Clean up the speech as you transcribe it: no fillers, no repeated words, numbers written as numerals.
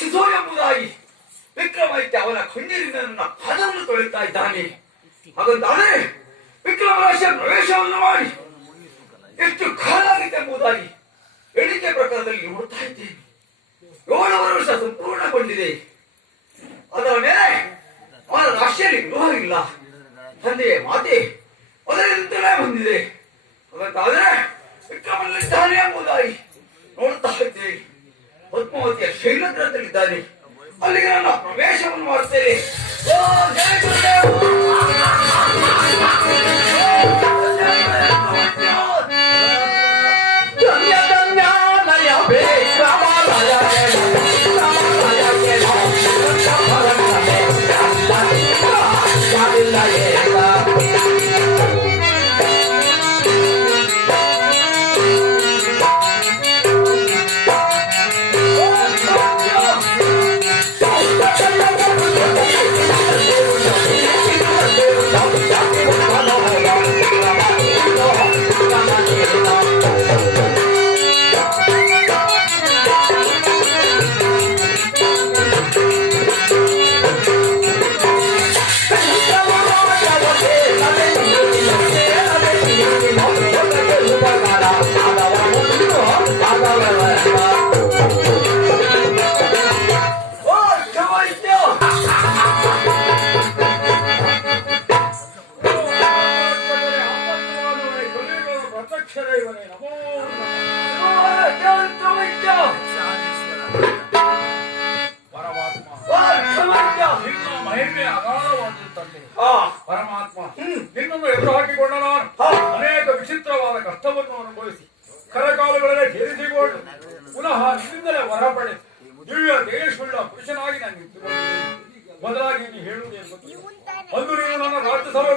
ರಕ್ಷಿಸೋ ಎಂಬುದಾಗಿ ವಿಕ್ರಮಾದಿತ್ಯ ಅವನ ಕಣ್ಣೀರಿನ ನನ್ನ ಪಾದವನ್ನು ತೊಳೆಯುತ್ತಾ ಇದ್ದಾನೆ. ಹಾಗಂತಾದರೆ ವಿಕ್ರಮ ರಾಶಿಯ ಪ್ರವೇಶವನ್ನು ಮಾಡಿ ಎಷ್ಟು ಕಾಲ ಆಗಿದೆ ಎಂಬುದಾಗಿ ಎಣಿಕೆ ಪ್ರಕಾರದಲ್ಲಿ ನೋಡ್ತಾ ಇದ್ದೇನೆ. 7 ವರ್ಷ ಸಂಪೂರ್ಣಗೊಂಡಿದೆ. ಅದರ ಮೇಲೆ ಅವನ ರಾಶಿಯಲ್ಲಿ ಗೃಹ ಇಲ್ಲ. ತಂದೆಯ ಮಾತೆ ಅದರಿಂದಲೇ ಬಂದಿದೆ. ಹಾಗಂತಾದರೆ ವಿಕ್ರಮನಲ್ಲಿದ್ದಾನೆ ಎಂಬುದಾಗಿ ನೋಡ್ತಾ ಇದ್ದೇನೆ. ಪದ್ಮಾವತಿಯ ಶೈಲಗ್ರಹದಲ್ಲಿದ್ದಾನೆ. ಅಲ್ಲಿಗೆ ನನ್ನ ಪ್ರವೇಶವನ್ನು ಮಾಡುತ್ತೇನೆ. ಓ ಜಯ ಗುರುದೇವ. ಪರಮಾತ್ಮ ನಿನ್ನನ್ನು ಎದುರು ಹಾಕಿಕೊಂಡ ನಾನು ಅನೇಕ ವಿಚಿತ್ರವಾದ ಕಷ್ಟವನ್ನು ಅನುಭವಿಸಿ ಕರಕಾಲುಗಳನ್ನೇ ಸೇರಿಸಿಕೊಂಡು ಪುನಃ ನಿನ್ನಿಂದಲೇ ಹೊರ ಪಡೆದು ದಿವ್ಯ ದೇಶವುಳ್ಳ ಪುರುಷನಾಗಿ ನಾನು ನಿಂತುಕೊಂಡಿದ್ದೇನೆ. ಮೊದಲಾಗಿ ನೀನು ಹೇಳುವುದೇನು ಗೊತ್ತು? ಅಂದು ನೀನು ನನ್ನ ರಾಜ್ಯಸಭೆ